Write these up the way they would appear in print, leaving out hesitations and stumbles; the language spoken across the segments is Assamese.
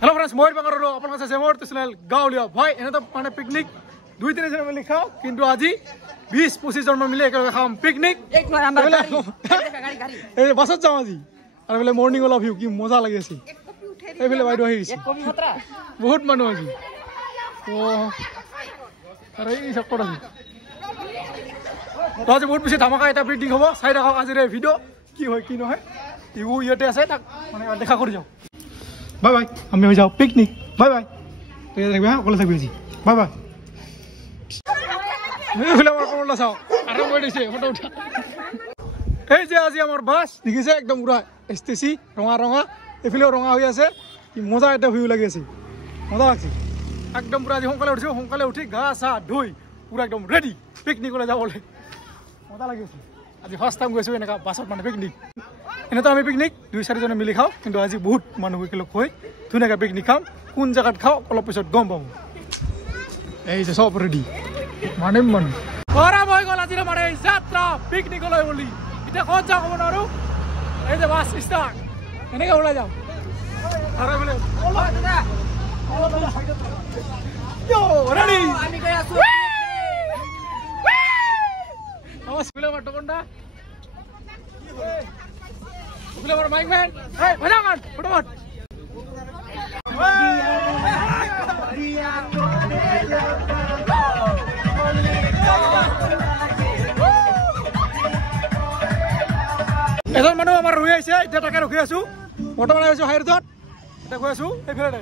Hello friends, moi Bangaroro, apna kaise semor channel Gaolia bhai ena to mane picnic 2-3 জন মিলি খাও কিন্তু আজি 20-25 জন মিলি একেলগে খাম পিকনিক এই বাসত যাও আজি আর বলে মর্নিং ওলা ভিউ কি মজা লাগি আছে এই বলে বাইদো আহি আছে বহুত মানুহ আজি ও আরে এই সব কৰা তো আজি বহুত বেছি ধামাকা এটা পিকনিক হ'ব চাই ৰাখক আজিৰ এই ভিডিও কি হয় কি নহয় ইউ ইয়াতে আছে তাক মানে দেখা কৰি যাও বাই বাই আমি হৈ যাও পিকনিক বাই বাই তুই দেখবি হ্যাঁ কলে থাকবি আজি বাই বাই এই ফিল্ম আর কোনটা চাও আরাম করে দিছে ফটো উঠা এই যে আজি আমার বাস দেখিছে একদম পুরা এসতেছি রঙা রঙা এফিলে রঙা হই আছে কি মজা এটা ভিউ লাগি আছে মজা লাগছে একদম পুরা আজি হংকালে উঠছে হংকালে উঠি গা সা ধুই পুরা একদম রেডি পিকনিকলে যাবলে মজা লাগি আছে আজি ফার্স্ট টাইম গৈছো এনেকা বাসত মানে পিকনিক এনে তো আমি পিকনিক 2-4 জন মিলি খাও কিন্তু আজি বহুত মানুহ একেলগ হৈ ধুনিয়াকে পিকনিক খাম কোন জায়গাত খাও অলপ পিছত গম পাম এই যে সব রেডি মানে মানে ওরা মই গল আজি মানে যাত্রা পিকনিক লই বলি এটা কোন যা কব নারু এই যে বাস স্টার্ট এনেকে ওলা যাও আরে বলে ওলা দাদা ইয়ো রেডি আমি কই আছো আওয়াজ ফিলে মারতো কোনটা ফিলে মার মাইক ম্যান এই বাজা গান ফটো মার এজন মানুহ আমাৰ ৰৈ আছে এটা টাকা ৰখি আছো বৰ্তমান আছো হাইৰদত এটা গৈ আছো এইফালে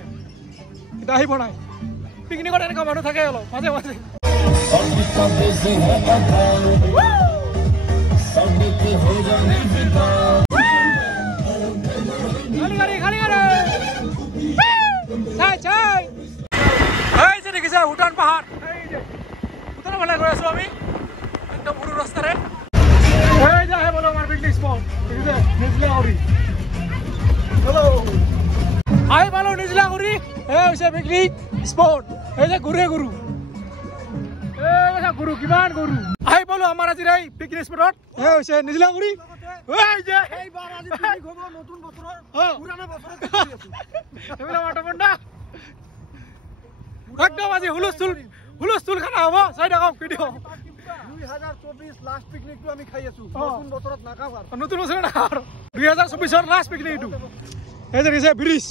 এটা আহিব নাই পিকনিকত এনেকুৱা মানুহ থাকে অলপ মাজে মাজে এই যে দেখিছে ভূটান পাহাৰ ভূটানৰ ফালে গৈ আছো আমি একদম সৰু ৰাস্তাৰে এই যে আহে বলো আমার পিকনিক স্পট ঠিক আছে নিজলাগুড়ি হ্যালো আই বলো নিজলাগুড়ি এই হইছে পিকনিক স্পট এই যে গুরে গুরু এই যে গুরু কিমান গুরু আই বলো আমার আজি এই পিকনিক স্পটত এই হইছে নিজলাগুড়ি এই যে এইবার আজি পিকনিক হ'ব নতুন বছৰৰ পুৰানা বছৰত কৰি আছো এবেলা মাটামন্ডা একদম আজি হুলস্থুল খানা হ'ব চাই দেখক ভিডিও 2024 লাস্ট পিকনিক তো আমি খাই আছো নতুন বছৰত না খাও আৰ নতুন বছৰত না খাও 2024 এর লাস্ট পিকনিক তো এই যে রিসে ব্রিজ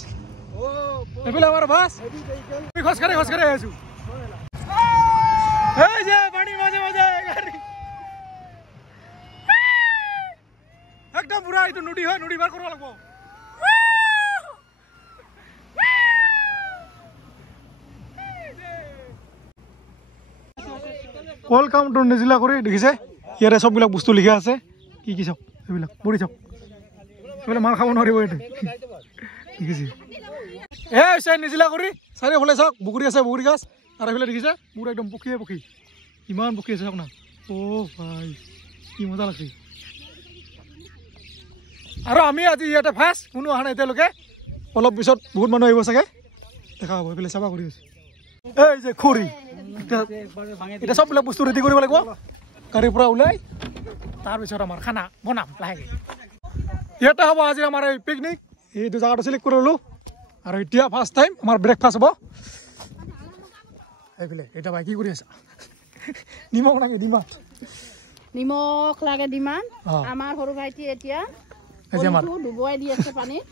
ও এফলে আমার বাস আমি খস করে আছো এই যে পানি মাঝে মাঝে গাড়ি একদম পুরা এই তো নদী হয় নদী বার করব লাগবো ওয়েলকাম টু নিজলাগুড়ি দেখিছে ইয়াৰে সববিলাক বস্তু লিখা আছে কি কি সব এইবিলাক পঢ়ি চাওক এইবিলাক মাল খাব নোৱাৰিব এইটো দেখিছে এই হৈছে নিজলাগুড়ি চাৰিওফালে চাওক বুকুৰি আছে বুকুৰি গাছ আৰু এইফালে দেখিছে পুৰা একদম পক্ষীয়ে পক্ষী ইমান পক্ষী আছে চাওক না অ ভাই কি মজা লাগছে আৰু আমি আজি ইয়াতে ফাৰ্ষ্ট কোনো অহা নাই এতিয়ালৈকে অলপ পিছত বহুত মানুহ আহিব চাগে দেখা হ'ব এইফালে চাবা কৰি আছে এই যে খৰি এটা সববিলাক বস্তু ৰেডি কৰিব লাগিব গাড়ীৰ পৰা ওলাই তাৰপিছত আমাৰ খানা বনাম লাহেকৈ ইয়াতে হ'ব আজি আমাৰ এই পিকনিক এইটো জেগাটো চিলেক্ট কৰি ল'লোঁ আৰু এতিয়া ফাৰ্ষ্ট টাইম আমাৰ ব্ৰেকফাষ্ট হ'ব এইফালে এটা বাই কি কৰি আছা নিমখ লাগে ডিমাণ্ড আমাৰ সৰু ভাইটি এতিয়া ডুবুৱাই দি আছে পানীত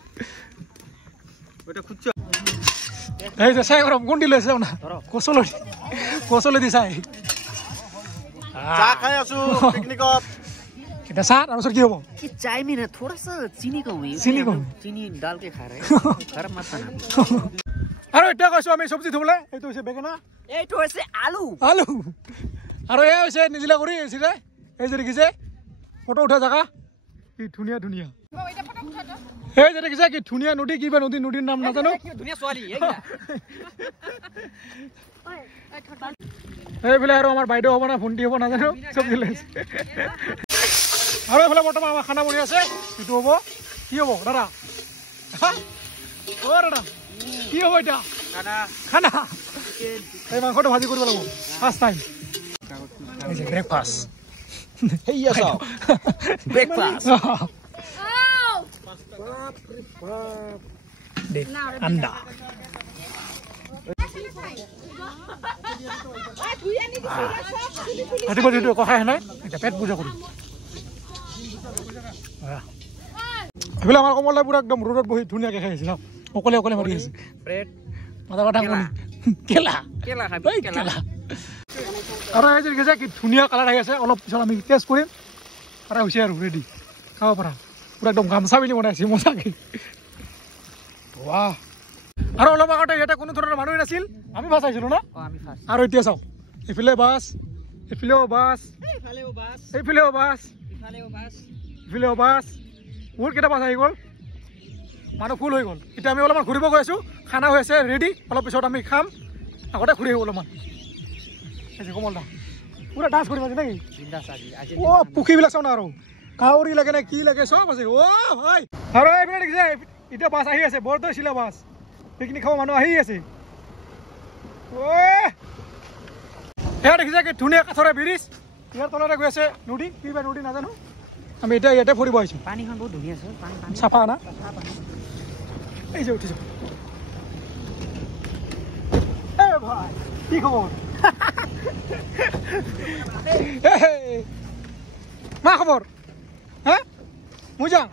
এই যে চাই গরম কোনটি লৈছে না কচলি দি চাই চা খাই আছো পিকনিকত এটা চাট আৰু কি হ'ব कि चाय में ना थोड़ा सा चीनी कम डाल के खा रहे हैं गरम मत बना আৰু এটা কৈছো আমি সবজি থবলে এইটো হৈছে বেঙেনা এইটো হৈছে আলু আৰু এই হৈছে নিজলাগুড়ি হৈছে যে এই যে দেখিছে ফটো উঠা জায়গা কি ধুনিয়া এই যে দেখিছে কি ধুনিয়া নদী কিবা নদীৰ নাম নাজানো ধুনিয়া ছোৱালী এইফালে আৰু আমাৰ বাইদেউ হ'ব না ভণ্টি হ'ব নাজানো চব দিলাইছে আৰু এইফালে বৰ্তমান আমাৰ খানা বনি আছে এইটো হ'ব কি হ'ব দাদা অ দাদা কি হ'ব এটা খানা এই মাংসটো ভাজি কৰিব লাগিব ফাৰ্ষ্ট টাইম এই যে ব্ৰেকফাষ্ট হেইয়া চাও ব্ৰেকফাস্ট anda ৰাতিপুৱা যিটো কষাই নাই এতিয়া পেট পূজা কৰিম এইফালে আমাৰ কমলাই পুৰা একদম ৰ'দত বহি ধুনীয়াকৈ খাই আছে ন অকলে অকলে মাৰি আছে ব্ৰেড মাথা কথা কণী কেলা কেলা খাবি কেলা আৰু এই যে দেখিছে কি ধুনীয়া কালাৰ আহি আছে অলপ পিছত আমি টেষ্ট কৰিম আৰু হৈছে আৰু ৰেডি খাব পৰা পুৰা একদম গামচা পিনি বনাইছে মজাকৈ ৱাহ আৰু অলপ আগতে ইয়াতে কোনো ধৰণৰ মানুহ নাছিল আমি বাছ আহিছিলোঁ ন আমি ফাৰ্ষ্ট আৰু এতিয়া চাওক এইফালে বাছ এইফালেও বাছ এইফালেও বাছ এইফালেও বাছ বহুত কেইটা বাছ আহি গ'ল মানুহ ফুল হৈ গ'ল এতিয়া আমি অলপমান ঘূৰিব গৈ আছোঁ খানা হৈ আছে ৰেডি অলপ পিছত আমি খাম আগতে ঘূৰি আহিব অলপমান কমল দা পুৰা ডান্স কৰিব আছে নেকি অ' পুখুৰীবিলাক চাওঁ না আৰু কাউৰী লাগে নে কি লাগে চব আছে অ' হয় আৰু এইপিনে দেখিছে এতিয়া বাছ আহি আছে বৰদৈ চিলা বাছ পিকনিক খাব মানুহ আহি আছে এয়া দেখিছে কি ধুনীয়া কাঠৰে ব্ৰিজ ইয়াৰ তলতে গৈ আছে নদী কি বা নদী নাজানো আমি এতিয়া ইয়াতে ফুৰিব আহিছোঁ পানীখন বহুত ধুনীয়া আছে চাফা না এই যে উঠিছোঁ এ ভাই কি খবৰ মা খবৰ হা মোজাং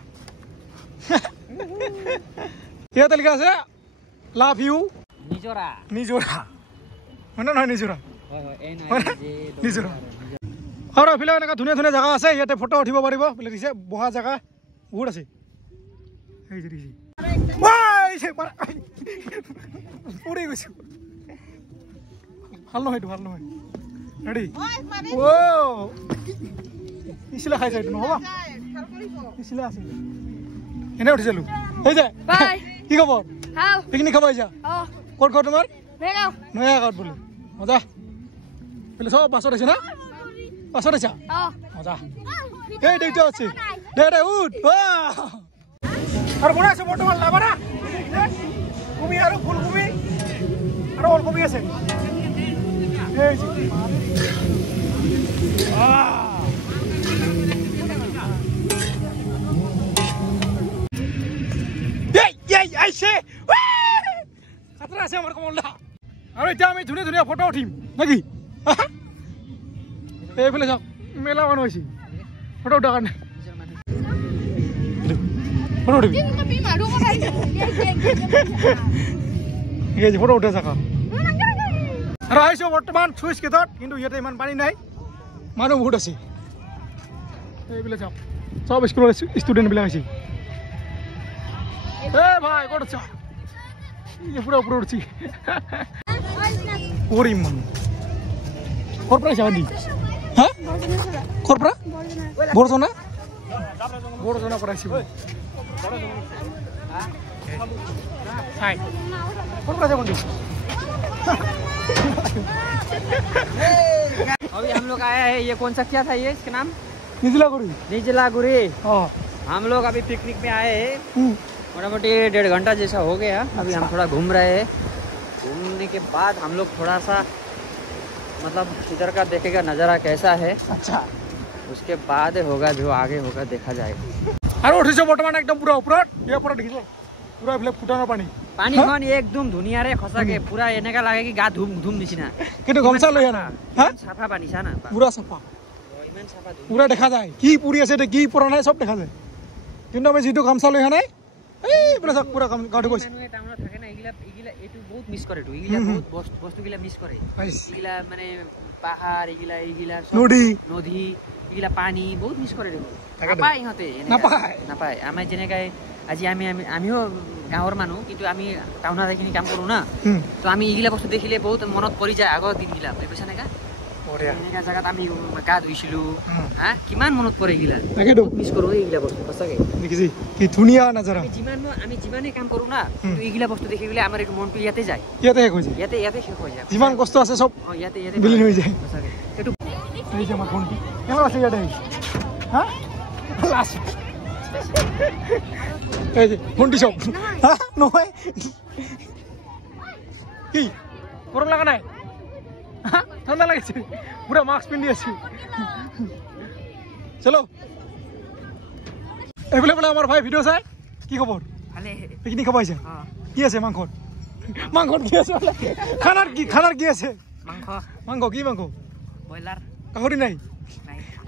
ইয়াতে লিখা আছে লাভ ইউ নিজৰা নিজৰা হয় নে নহয় নিজৰা নিজৰা আৰু এইফালে এনেকুৱা ধুনীয়া ধুনীয়া জেগা আছে ইয়াতে ফটো উঠিব পাৰিব বোলে দিছে বহা জেগা বহুত আছে এই যে দিছে পৰি গৈছোঁ ভাল নহয় এইটো ভাল নহয় ৰেডি অ' পিছলে খাইছে এইটো নহ'ব পিছলে আছে এনে উঠিছিলোঁ এই যে কি খবৰ পিকনিক খাব আহিছা ক'ত ঘৰ তোমাৰ নয়া গাঁৱত বোলে মজা বোলে চব বাছত আছে না বাছত আছা মজা এই দেউতা আছে দে দে উঠ আৰু বনাইছোঁ বৰ্তমান লাবাৰা কবি আৰু ফুলকবি আৰু ওলকবি আছে এই খাতৰা আছে আমাৰ কমলদা আৰু এতিয়া আমি ধুনীয়া ধুনীয়া ফটো উঠিম নেকি এইফালে চাওক মেলা মানুহ হৈছে ফটো উঠাৰ কাৰণে ফটো উঠিবি ফটো উঠে চাকা আৰু আহিছোঁ বৰ্তমান চুইচ গেটত কিন্তু ইয়াতে ইমান পানী নাই মানুহ বহুত আছে এইবিলাক চাওক চব স্কুলৰ ষ্টুডেণ্টবিলাক আছে এই ভাই ক'ত আছা পুৰা ওপৰত উঠছি কৰিম মানুহ ক'ৰ পৰা আহিছা বান্ধি হা ক'ৰ পৰা বৰজনা বৰজনা পৰা আহিছোঁ ক'ৰ পৰা যাব अभी हम लोग आया है ये कौन सा क्या था ये इसका नाम निजलागुरी निजलागुरी हम लोग अभी पिकनिक में आए हैं मोटा मोटी 1.5 घंटा जैसा हो गया अभी हम थोड़ा घूम रहे हैं घूमने के बाद हम लोग थोड़ा सा मतलब इधर का देखेगा नज़ारा कैसा है अच्छा उसके बाद होगा जो आगे होगा देखा जाएगा और उठिছো বৰ্তমান একদম পুৰা ওপৰত ইয়াৰ পৰা দেখিছে পুৰা এইফালে ফুটানৰ পানী পানীখন একদম ধুনীয়া ৰে খসাকে পুৰা এনেকা লাগে কি গা ধুম ধুম নিচিনা কিন্তু গমছা লৈ আনা হা সাফা পানী চানা পুৰা সাফা ইমান সাফা পুৰা দেখা যায় কি পুৰি আছে কি পৰা নাই সব দেখা যায় কিন্তু আমি যেটো গমছা লৈ আনা এই পুৰা সব পুৰা গা ধুইছে মানুহে টাউনত থাকে না ইগিলা এটো বহুত মিস কৰে তো ইগিলা বহুত বস্তু গিলা মিস কৰে ইগিলা মানে পাহাড় ইগিলা নদী ইগিলা পানী বহুত মিস কৰে নাপায় ইহঁতে নাপায় আমি যেনেকৈ আজি আমিও গাঁৱৰ মানুহ কিন্তু আমি টাউনত এইখিনি কাম কৰোঁ না তো আমি এইগিলা বস্তু দেখিলে বহুত মনত পৰি যায় আগৰ দিনগিলা বুজি না এনেকা জায়গাত আমি গা ধুইছিলোঁ হা কিমান মনত পৰে এইগিলা মিছ কৰোঁ এইগিলা বস্তু সঁচাকৈ দেখিছি কি ধুনীয়া নজাৰা আমি যিমানে কাম কৰোঁ না কিন্তু এইগিলা বস্তু দেখি গ'লে আমাৰ মনটো ইয়াতে যায় ইয়াতে শেষ হৈ যায় ইয়াতে শেষ হৈ যায় যিমান কষ্ট আছে চব ইয়াতে বিলীন হৈ যায় সঁচাকৈ এইটো এই যে আমাৰ ভণ্টি কেনেকুৱা আছে ইয়াতে হা লাষ্ট এই যে ভণ্টি চব হা নহয় কি গৰম লগা নাই ঠাণ্ডা লাগিছে পুৰা মাস্ক পিন্ধি আছি চলো এইফালে বোলে আমাৰ ভাই ভিডিঅ' চাই কি খবৰ পিকনিক খাব আহিছে কি আছে মাংসত মাংসত কি আছে খানাৰ কি আছে মাংস কি মাংস ব্ৰইলাৰ গাহৰি নাই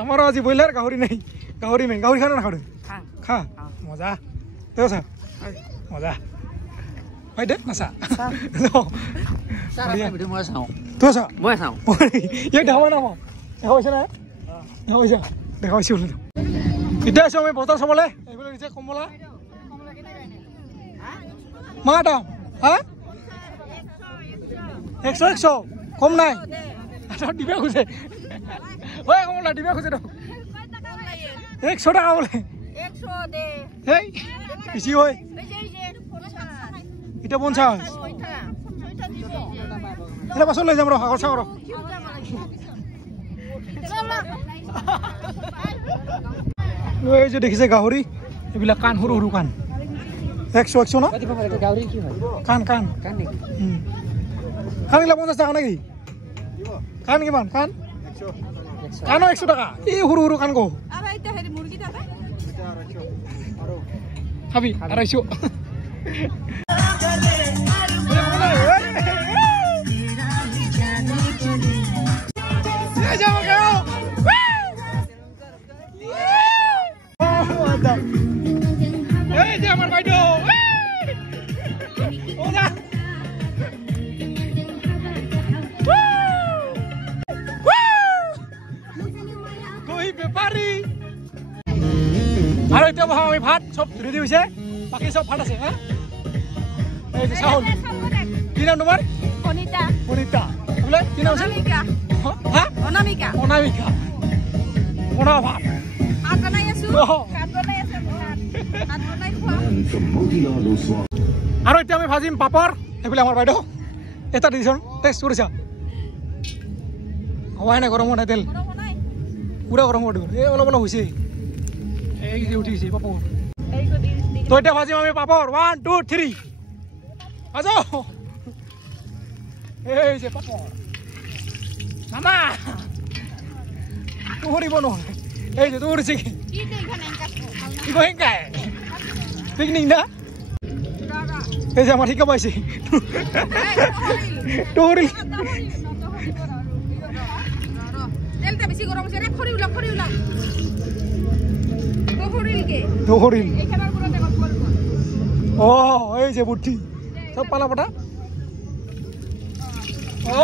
আমাৰো আজি ব্ৰইলাৰ গাহৰি নাই গাহৰি খানা নাখাওঁ খা মজা তই চা মজা হয় দে নাচা তই চা মই চাওঁ ইয়াক দেখাব নাপাওঁ দেখা পাইছে নাই দেখা পাইছোঁ এতিয়া আছোঁ আমি বজাৰ চাবলৈ এইবিলাক দিছে কমলা মা দাম হা 100 কম নাই দিবে খুঁজে ঐ কমলা দিবে খুঁজে তো 100 টাকা বোলে এই বেছি হয় এটা 50 এটা পাছত লৈ যাম ৰ আগৰ চাওঁ ৰ এই যে দেখিছে গাহৰি এইবিলাক কাণ সৰু সৰু কাণ 100 ন কাণ গিলা 50 টাকা নেকি কাণ কিমান কাণ 100 টাকা এই সৰু সৰু কাণ গো খাবি 250 আমাৰ বাইদো বেপাৰী আৰু এতিয়া বহাম আমি ভাত চব ৰেডি হৈছে বাকী চব ভাত আছে হা এই যে চাউল কি নাম তোমাৰ অনিতা বোলে কি নাম আছে হা অনামিকা বনা ভাত আৰু এতিয়া আমি ভাজিম পাপৰ এইফালে আমাৰ বাইদেউ এটা দিছোঁ টেষ্ট কৰিছা হোৱাই নাই গৰমত নাই তেল পুৰা গৰম কৰি দিব এই অলপ হৈছে এই যে উঠিছে পাপৰ তো এতিয়া ভাজিম আমি পাপৰ 1 2 3 আজো এই যে পাপৰ মামা তুহৰিব নহয় এই যে তুহৰিছে কি হেংকাই পিকনিক না এই যে আমাৰ শিকা পাইছে তুহৰি তেলটা বেশি গৰম আছে ৰে খৰিউলা তুহৰিল ও এই যে বুদ্ধি সব পালা পটা ও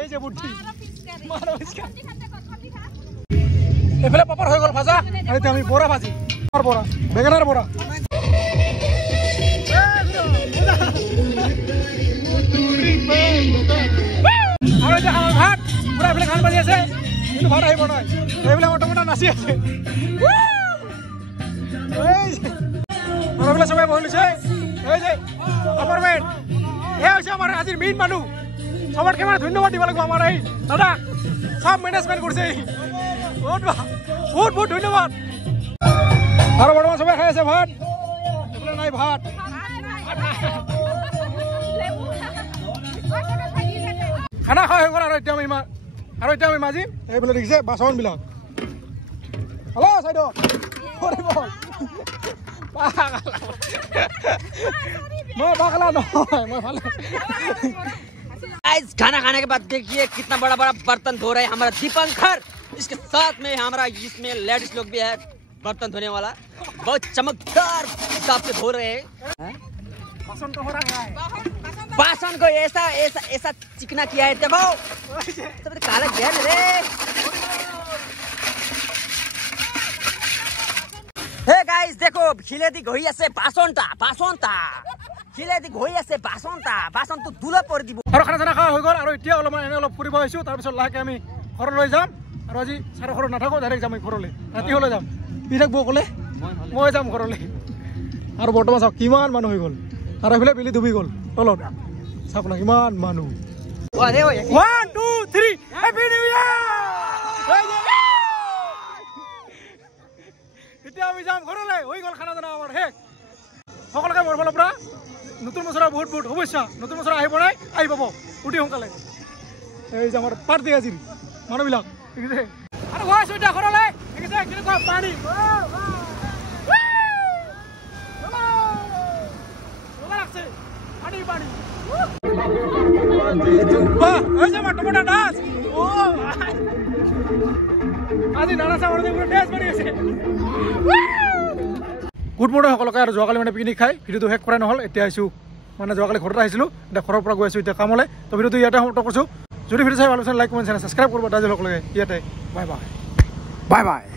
এই যে বুদ্ধি এফালে পাপড় হয়ে গেল ভাজা আর আমি বড়া ভাজি আর বড়া বেগুনের বড়া আর এই যে ভাত পুরা এফালে গান বাজি আছে কিন্তু ভাত আহিব নয় এইবিলাক মোটামুটি নাচি আছে এইবিলাক সবাই বহি লৈছে এই যে অপারমেন্ট এ হৈছে আমাৰ আজিৰ মেইন মানুহ সবতকে মানে ধন্যবাদ দিব লাগিব আমাৰ এই দাদা সব ম্যানেজমেন্ট করছে বহুত ধন্যবাদ আর বর্তমান সবাই খাই আছে ভাত নাই ভাত খানা খাই হৈ গ'ল আৰু এতিয়া আমি মাজিম এইবিলাক দেখিছে বাচনবিলাক হেল্ল' চাইদ মই পাগলা নহয় মই ভালে खाना खाने के बाद देखिए कितना बड़ा बर्तन धो रहे हैं हमारा दीपंकर इसके साथ में हमारा इसमें लेडीज लोग भी है बर्तन धोने वाला बहुत चमकदार हिसाब से धो रहे हैं बासन को ऐसा चिकना किया है देखो तो काला गया रे हे गाइस देखो खिले दी गई আছে বাসনটা খিলে দি গই আছে বাসনটো দুলে পৰি দিব আৰু খানা খানা হৈ গ'ল আৰু এতিয়া অলপ ফুৰিব আহিছো তাৰ পিছত লাহেকে আমি ঘৰলৈ যাম আৰু আজি সাৰা ঘৰত নাথাকো ডাইৰেক্ট যাম ঘৰলৈ ৰাতি হলে যাম বিৰাক বৌ ক'লে মই যাম ঘৰলৈ আৰু বৰ্তমান চাওক কিমান মানুহ হৈ গ'ল আৰু এইফালে বিলি ডুবি গ'ল তলত চাওক না কিমান মানুহ 1 2 3 হ্যাপি নিউ ইয়াৰ এতিয়া আমি যাম ঘৰলৈ হৈ গ'ল খানা দানা আমাৰ শেষ সকলোকে মোৰ ফালৰ পৰা নতুন বছৰৰ বহুত শুভেচ্ছা নতুন বছৰ আহিব নাই আহি পাব উঠি সোনকালে এই যে আমাৰ পাৰ্টি আজিৰ মানুহবিলাক দেখিছে আৰু গৈছো এতিয়া ঘৰলৈ দেখিছে কেনেকুৱা পানী লাগছে পানী গুড মৰ্ণিং সকলোকে। আৰু যোৱাকালি মানে পিকনিক খাই ভিডিঅ'টো শেষ কৰা নহ'ল। এতিয়া আহিছোঁ মানে যোৱাকালি ঘৰত আহিছিলোঁ, এতিয়া ঘৰৰ পৰা গৈ আছোঁ এতিয়া কামলৈ। তো ভিডিঅ'টো ইয়াতে সমাপ্ত কৰিছোঁ। যদি ভিডিঅ' চাই ভাল লাগিছে লাইক কমেণ্ট ছাবস্ক্ৰাইব কৰিব। দাজল সকলোকে ইয়াতে বাই বাই বাই বাই।